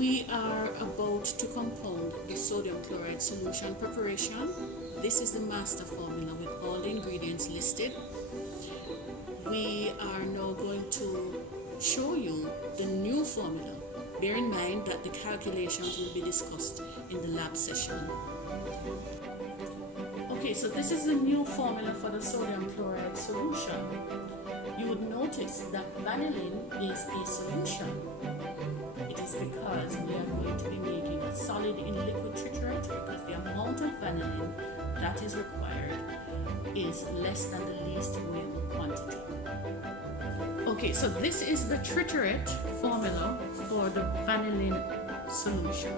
We are about to compound the sodium chloride solution preparation. This is the master formula with all the ingredients listed. We are now going to show you the new formula. Bear in mind that the calculations will be discussed in the lab session. Okay, so this is the new formula for the sodium chloride solution. You would notice that vanillin is a solution. It is because we are going to be making a solid in liquid triturate because the amount of vanillin that is required is less than the least weighable quantity. Okay, so this is the triturate formula for the vanillin solution.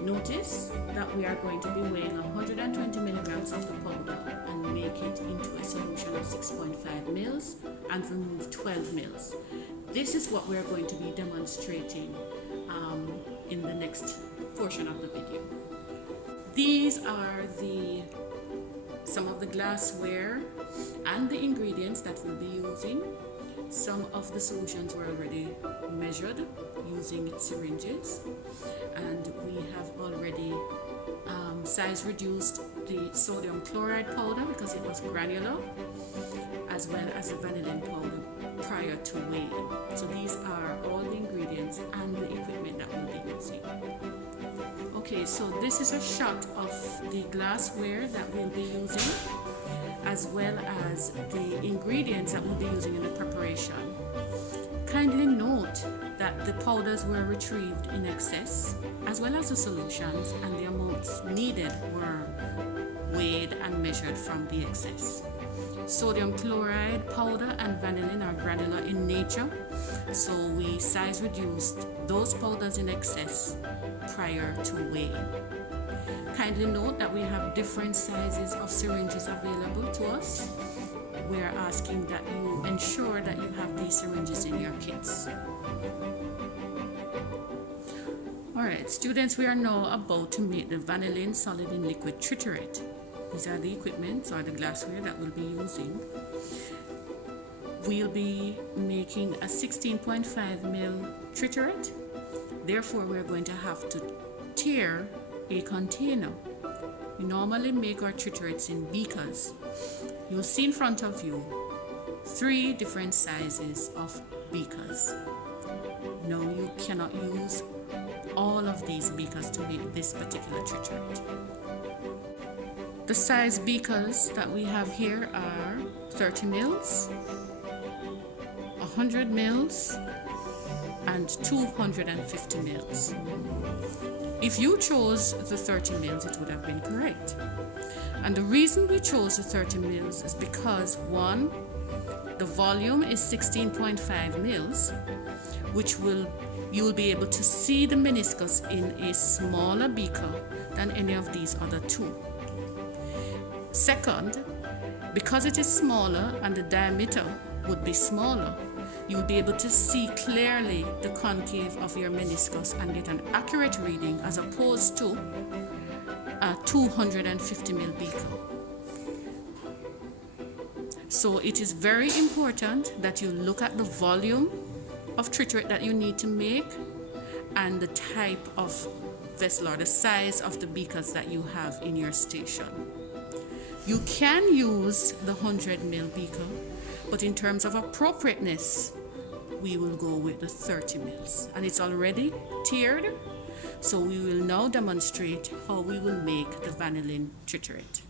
Notice that we are going to be weighing 120 milligrams of the powder and make it into a solution of 6.5 mils and remove 12 mils. This is what we are going to be demonstrating in the next portion of the video. These are some of the glassware and the ingredients that we'll be using. Some of the solutions were already measured using syringes, and we have already size reduced the sodium chloride powder because it was granular, as well as the vanillin powder prior to weighing. So these are all the ingredients and the equipment that we'll be using. Okay, so this is a shot of the glassware that we'll be using, as well as the ingredients that we'll be using in the preparation. Kindly note that the powders were retrieved in excess, as well as the solutions, and the amounts needed were weighed and measured from the excess. Sodium chloride powder and vanillin are granular in nature, so we size reduced those powders in excess prior to weighing. Kindly note that we have different sizes of syringes available to us. We are asking that you ensure that you have these syringes in your kits. Alright, students, we are now about to make the vanillin solid in liquid triturate. These are the equipment or the glassware that we'll be using. We'll be making a 16.5 ml triturate. Therefore, we're going to have to tear a container. We normally make our triturates in beakers. You'll see in front of you 3 different sizes of beakers. Now, you cannot use all of these beakers to make this particular triturate. The size beakers that we have here are 30 mils, 100 mils, and 250 mils. If you chose the 30 mils, it would have been correct. And the reason we chose the 30 mils is because, one, the volume is 16.5 mils, which you'll be able to see the meniscus in a smaller beaker than any of these other 2. Second, because it is smaller and the diameter would be smaller, you'll be able to see clearly the concave of your meniscus and get an accurate reading as opposed to a 250 ml beaker. So it is very important that you look at the volume of triturate that you need to make and the type of vessel or the size of the beakers that you have in your station. You can use the 100 ml beaker, but in terms of appropriateness, we will go with the 30 mils. And it's already tiered, so we will now demonstrate how we will make the vanillin triturate.